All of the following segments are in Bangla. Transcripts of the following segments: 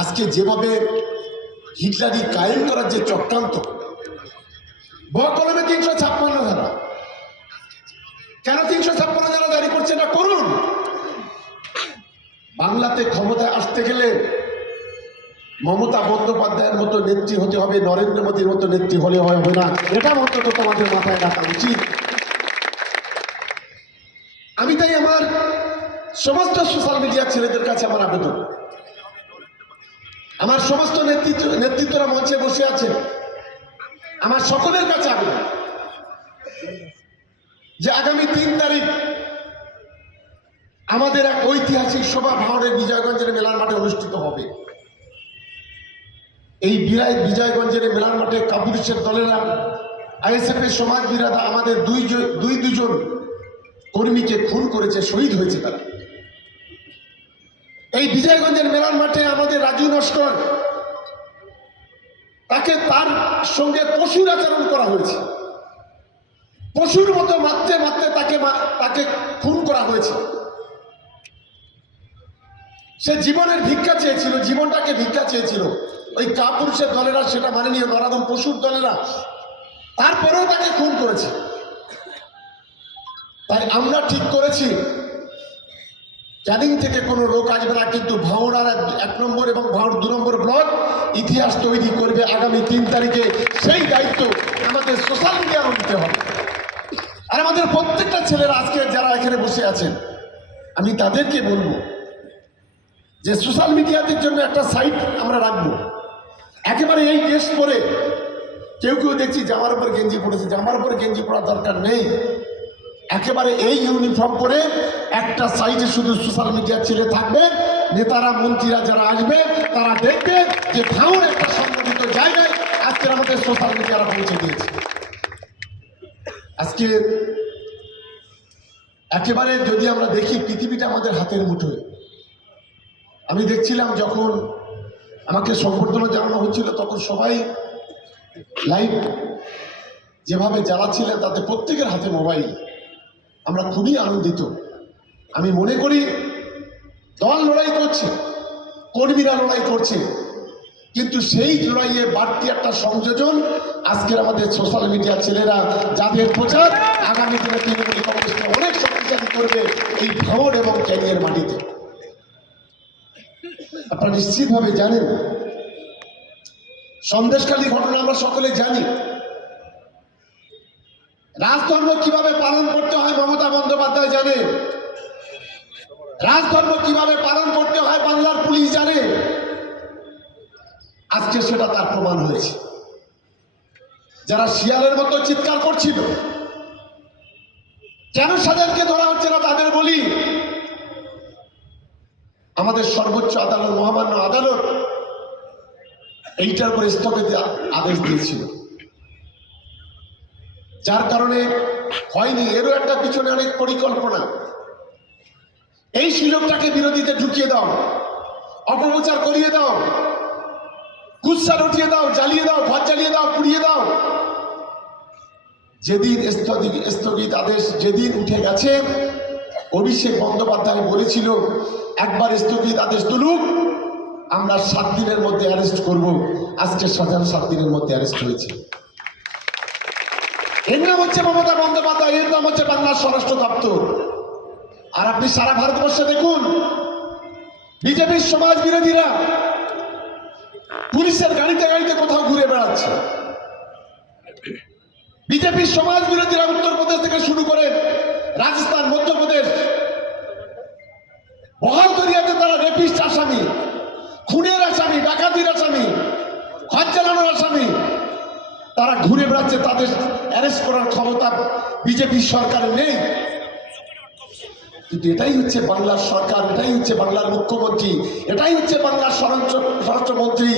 আজকে যেভাবে হিটলারি কায়েম করার যে চক্রান্ত বকলমে তিনশো ছাপ্পান্ন ধারা। কেন তিনশো ছাপ্পান্ন ধারা জারি করছে না করুন। বাংলাতে ক্ষমতায় আসতে গেলে মমতা বন্দ্যোপাধ্যায়ের মতো নেত্রী হতে হবে, নরেন্দ্র মোদীর মতো নেত্রী হলে হবে না। এটা অন্তত তোমাদের মাথায় রাখা উচিত। আমি তাই আমার সমস্ত সোশ্যাল মিডিয়ার ছেলেদের কাছে আমার আবেদন। আমার সমস্ত নেতৃত্ব, নেতৃত্বরা মঞ্চে বসে আছে। আমার সকলের কাছে আবেদন। যে আগামী তিন তারিখ আমাদের এক ঐতিহাসিক সভা ভাওনের বিজয়গঞ্জের মেলার মাঠে অনুষ্ঠিত হবে। এই বিরায় বিজয়গঞ্জের মেলার মাঠে কাপুরুষের দলেরা আইএসএফ এর সমাজ বিরাধা আমাদের দুই দুই দুজন কর্মীকে খুন করেছে, শহীদ হয়েছে তারা। এই বিজয়গঞ্জের মেলার মাঠে আমাদের রাজু নস্কর, তাকে তার সঙ্গে পশুর আচরণ করা হয়েছে। পশুর মতো মারতে মারতে তাকে তাকে খুন করা হয়েছে। সে জীবনের ভিক্ষা চেয়েছিল, জীবনটাকে ভিক্ষা চেয়েছিল। ওই কাপুরুষের দলেরা সেটা মানেনি নরাদম পশুর দলেরা। তারপরেও তাকে খুন করেছে। তাই আমরা ঠিক করেছি ক্যানিং থেকে কোনো লোক আসবে না, কিন্তু ভাওড়ার এক- নম্বর এবং ভাওড় দু নম্বর ব্লক ইতিহাস তৈরি করবে আগামী তিন তারিখে। সেই দায়িত্ব আমাদের সোশ্যাল মিডিয়ারও নিতে হবে। আর আমাদের প্রত্যেকটা ছেলেরা আজকে যারা এখানে বসে আছেন, আমি তাদেরকে বলব যে সোশ্যাল মিডিয়াদের জন্য একটা সাইট আমরা রাখব। একেবারে এই ড্রেস পরে কেউ কেউ দেখছি জামার উপর গেঞ্জি পড়েছে জামার উপর গেঞ্জি পড়ার দরকার নেই। একেবারে এই ইউনিফর্ম পরে একটা সাইডে শুধু সোশ্যাল মিডিয়ার ছেলে থাকবে। নেতারা, মন্ত্রীরা যারা আসবে, তারা দেখবে যে ভাঙন একটা সংগঠিত জায়গায় আজকে আমাদের সোশ্যাল মিডিয়ারা পৌঁছে দিয়েছে। আজকে একেবারে যদি আমরা দেখি পৃথিবীটা আমাদের হাতের মুঠোয়, আমি দেখছিলাম যখন আমাকে সংবর্ধনা জানানো হচ্ছিল, তখন সবাই লাইভ যেভাবে জ্বালাচ্ছিলেন, তাতে প্রত্যেকের হাতে মোবাইল আমরা খুবই আনন্দিত। আমি মনে করি দল লড়াই করছে, কর্মীরা লড়াই করছে, কিন্তু সেই লড়াইয়ে বাড়তি একটা সংযোজন আজকের আমাদের সোশ্যাল মিডিয়া ছেলেরা যাদের প্রচার, আগামী দিনে তৃণমূল কংগ্রেসকে অনেক শক্তিশালী করবে এই ভাঙড় এবং ক্যারিয়ার মাটিতে। আপনারা নিশ্চিতভাবে জানেন, সন্দেশখালী ঘটনা আমরা সকলে জানি। রাজধর্ম কীভাবে পালন করতে হয় মমতা বন্দ্যোপাধ্যায় জানে? রাজধর্ম কীভাবে পালন করতে হয় বাংলার পুলিশ জানে? আজকে সেটা তার প্রমাণ হয়েছে। যারা শিয়ালের মতো চিৎকার করছিল, কেন সাজানকে ধরা হচ্ছে না তাদের বলি? আমাদের সর্বোচ্চ আদালত, মহামান্য আদালত এইটার উপরে স্থগিত আদেশ দিয়েছিল। যার কারণে হয়নি, এরও একটা পিছনে অনেক পরিকল্পনা। এই সুযোগটাকে বিরোধীতে ঢুকিয়ে দাও, অপপ্রচার করিয়ে দাও কুৎসার উঠিয়ে দাও, জ্বালিয়ে দাও, ঘর জ্বালিয়ে দাও, পুড়িয়ে দাও। যেদিন স্থগিত আদেশ যেদিন উঠে গেছে, অভিষেক বন্দ্যোপাধ্যায় বলেছিল, একবার স্থগিত আদেশ তুলুক, আমরা সাত দিনের মধ্যে অ্যারেস্ট করব। আজকে সাজান সাত দিনের মধ্যে অ্যারেস্ট হয়েছে। এর নাম হচ্ছে মমতা বন্দ্যোপাধ্যায় এর নাম হচ্ছে বাংলার স্বরাষ্ট্র দপ্তর। আর আপনি সারা ভারতবর্ষে দেখুন, বিজেপির সমাজ বিরোধীরা পুলিশের গাড়িতে গাড়িতে কোথাও ঘুরে বেড়াচ্ছে। বিজেপির সমাজ বিরোধীরা উত্তরপ্রদেশ থেকে শুরু করে রাজস্থান, মধ্যপ্রদেশ, বহাল দরিয়াতে তারা রেপিস্ট আসামি, খুনের আসামি, ডাকাতির আসামি হাত চালানোর আসামি। তারা ঘুরে বেড়াচ্ছে, তাদের অ্যারেস্ট করার ক্ষমতা বিজেপির সরকারের নেই। কিন্তু এটাই হচ্ছে বাংলার সরকার, এটাই হচ্ছে বাংলার মুখ্যমন্ত্রী, এটাই হচ্ছে বাংলার স্বরাষ্ট্র, স্বরাষ্ট্রমন্ত্রী।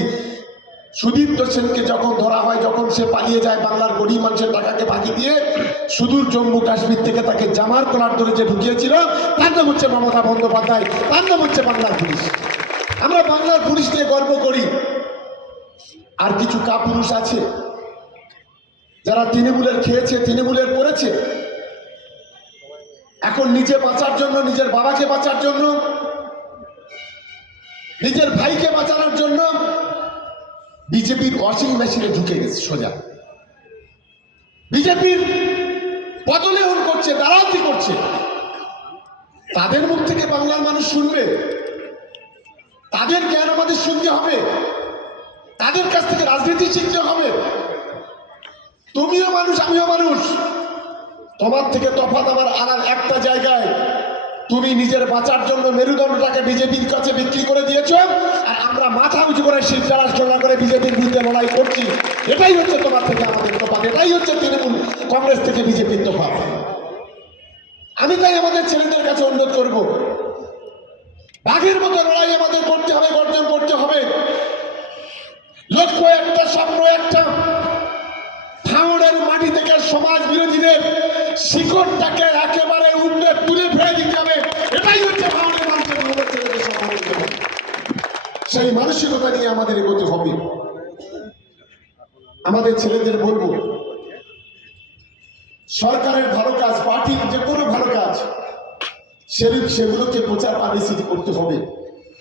সুদীপ্ত সেনকে যখন ধরা হয়, যখন সে পালিয়ে যায় বাংলার গরিব মানুষের টাকাকে বাকি দিয়ে, সুদূর জম্মু কাশ্মীর থেকে তাকে জামার কলার ধরে যে ঢুকিয়েছিল, তার নাম হচ্ছে মমতা বন্দ্যোপাধ্যায়, তার নাম হচ্ছে বাংলার পুলিশ। আমরা বাংলার পুলিশ নিয়ে গর্ব করি। আর কিছু কাপুরুষ আছে? যারা তৃণমূলের খেয়েছে, তৃণমূলের পড়েছে এখন নিজে বাঁচার জন্য, নিজের বাবাকে বাঁচার জন্য, নিজের ভাইকে বাঁচানোর জন্য বিজেপির ওয়াশিং মেশিনে ঢুকে গেছে সোজা। বিজেপির পদলেহন করছে দালালতি করছে। তাদের মুখ থেকে বাংলার মানুষ শুনবে। তাদের জ্ঞান আমাদের শুনতে হবে। তাদের কাছ থেকে রাজনীতি শিখতে হবে। তুমিও মানুষ, আমিও মানুষ। তোমার থেকে তফাৎ আমার আনার একটা জায়গায় তুমি নিজের বাঁচার জন্য মেরুদণ্ডটাকে বিজেপির কাছে বিক্রি করে দিয়েছ, আর আমরা মাথা উঁচু করে রাষ্ট্রনা করে বিজেপির বিরুদ্ধে লড়াই করছি। এটাই হচ্ছে তোমার থেকে আমাদের তফাৎ, এটাই হচ্ছে তৃণমূল কংগ্রেস থেকে বিজেপির তফাৎ। আমি তাই আমাদের ছেলেদের কাছে অনুরোধ করব, বাঘের মতো লড়াই আমাদের করতে হবে, গর্জন করতে হবে। লক্ষ্য একটা স্বপ্ন একটা সমাজ বিরোধীদের শিকড়টাকে একেবারে উঠে তুলে ফেলে দিতে হবে। এটাই হচ্ছে ভারতের মানুষের ছেলেদের সেই মানসিকতা নিয়ে আমাদের এগোতে হবে। আমাদের ছেলেদের বলব, সরকারের ভালো কাজ, পার্টির যে কোনো ভালো কাজ সেগুলো সেগুলোকে প্রচার পাবলিসিটি করতে হবে।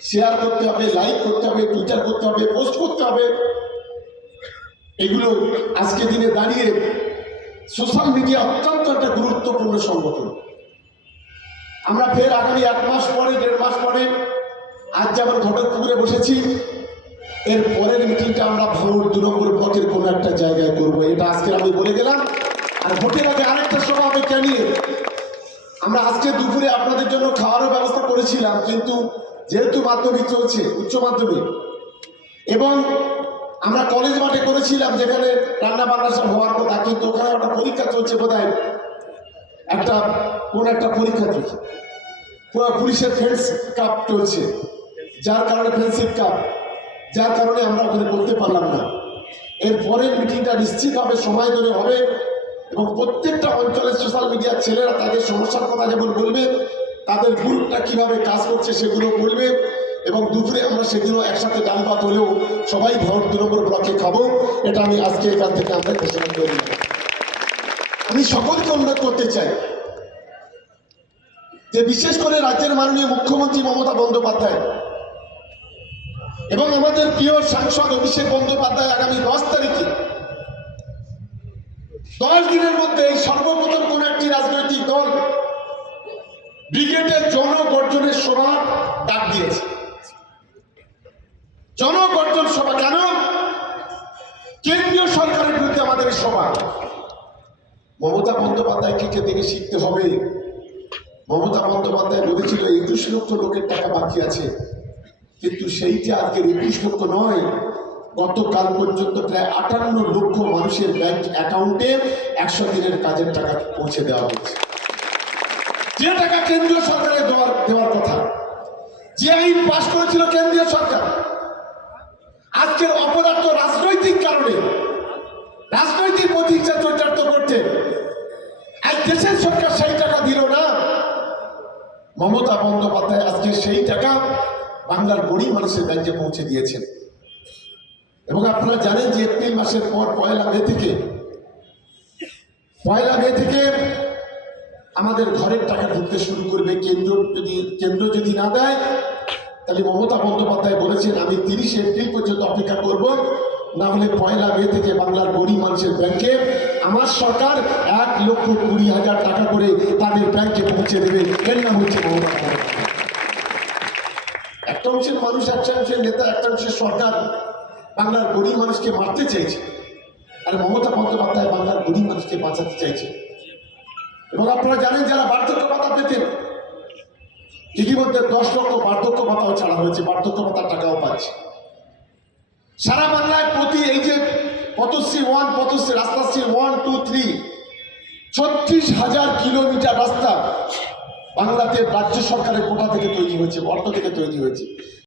শেয়ার করতে হবে, লাইক করতে হবে, টুইটার করতে হবে, পোস্ট করতে হবে। এগুলো আজকে দিনে দাঁড়িয়ে সোশ্যাল মিডিয়া অত্যন্ত একটা গুরুত্বপূর্ণ সংগঠন। আমরা ফের আগামী এক মাস পরে, দেড় মাস পরে আজ যেমন ঘটকপুকুরে বসেছি, এর পরের মিটিংটা আমরা ভাঙুর দু নম্বর ব্লকের কোনো একটা জায়গায় করব, এটা আজকে আমি বলে গেলাম। আর ভোটের আগে আরেকটা সভা হবে ক্যানিয়ে আমরা আজকে দুপুরে আপনাদের জন্য খাওয়ারও ব্যবস্থা করেছিলাম, কিন্তু যেহেতু মাধ্যমিক চলছে, উচ্চ মাধ্যমিক, এবং আমরা কলেজ মাঠে করেছিলাম যেখানে রান্না বান্না সব হওয়ার কথা, কিন্তু ওখানে একটা পরীক্ষা চলছে বোধহয়। একটা কোন একটা পরীক্ষা চলছে। পুলিশের ফ্রেন্ডস কাপ চলছে। যার কারণে ফ্রেন্ডশিপ কাপ যার কারণে আমরা ওখানে করতে পারলাম না। এর পরের মিটিংটা নিশ্চিতভাবে সময় ধরে হবে এবং প্রত্যেকটা অঞ্চলের সোশ্যাল মিডিয়ার ছেলেরা তাদের সমস্যার কথা যেমন বলবে, তাদের গ্রুপটা কীভাবে কাজ করছে সেগুলো বলবে। এবং দুপুরে আমরা সেদিনও একসাথে ডাল ভাত হলেও সবাই ভোট দু নম্বর ব্লকে খাব। এটা আমি আজকে এখান থেকে আমরা ঘোষণা করে আমি সকলকে অনুরোধ করতে চাই যে বিশেষ করে রাজ্যের মাননীয় মুখ্যমন্ত্রী মমতা বন্দ্যোপাধ্যায় এবং আমাদের প্রিয় সাংসদ অভিষেক বন্দ্যোপাধ্যায় আগামী দশ তারিখে দশ দিনের মধ্যে সর্বপ্রথম কোন একটি রাজনৈতিক দল ব্রিগেডের জনগর্জনের সভা ডাক দিয়েছে। জনগর্জন সভা কেন? কেন্দ্রীয় সরকারের বিরুদ্ধে আমাদের সভা। মমতা বন্দ্যোপাধ্যায়কে দেখে শিখতে হবে? মমতা বন্দ্যোপাধ্যায় বলেছিল, একুশ লক্ষ লোকের টাকা বাকি আছে। কিন্তু সেইটা আজকের একুশ লক্ষ নয়। গতকাল পর্যন্ত প্রায় আটান্ন লক্ষ মানুষের ব্যাংক অ্যাকাউন্টে একশো দিনের কাজের টাকা পৌঁছে দেওয়া হয়েছে। যে টাকা কেন্দ্রীয় সরকারের দেওয়ার দেওয়ার কথা, যে আইন পাশ করেছিল কেন্দ্রীয় সরকার আজকের অপদার্থ রাজনৈতিক কারণে রাজনৈতিক প্রতিষ্ঠা চরিতার্থ করতে আজ দেশের সরকার সেই টাকা দিল না। মমতা বন্দ্যোপাধ্যায় আজকে সেই টাকা বাংলার গরিব মানুষের ব্যাংকে পৌঁছে দিয়েছেন। এবং আপনারা জানেন যে এপ্রিল মাসের পর পয়লা মে থেকে, পয়লা মে থেকে আমাদের ঘরের টাকা ঢুকতে শুরু করবে। কেন্দ্র যদি কেন্দ্র যদি না দেয় তাহলে মমতা বন্দ্যোপাধ্যায় বলেছেন, আমি তিরিশে এপ্রিল পর্যন্ত অপেক্ষা করব। না হলে পয়লা মে থেকে বাংলার গরিব মানুষের ব্যাংকে। আমার সরকার এক লক্ষ কুড়ি হাজার টাকা করে তাদের ব্যাংকে পৌঁছে দেবে। এর নাম হচ্ছে মমতা একটা অংশের মানুষ, একটা অংশের নেতা, একটা অংশের সরকার বাংলার গরিব মানুষকে মারতে চাইছে। আর মমতা বন্দ্যোপাধ্যায় বাংলার গরিব মানুষকে বাঁচাতে চাইছে। এবং আপনারা জানেন, যারা বার্ধক্য ভাতা পেতেন ইতিমধ্যে দশ লক্ষ বার্ধক্য ভাতাও ছাড়া হয়েছে, বার্ধক্য ভাতার টাকাও পাচ্ছে। সারা বাংলায় প্রতি এই যে Pathashree one, Pathashree Rastashree one, two, three, ছত্রিশ হাজার কিলোমিটার রাস্তা বাংলাতে রাজ্য সরকারের কোটা থেকে তৈরি হয়েছে অর্থ থেকে তৈরি হয়েছে।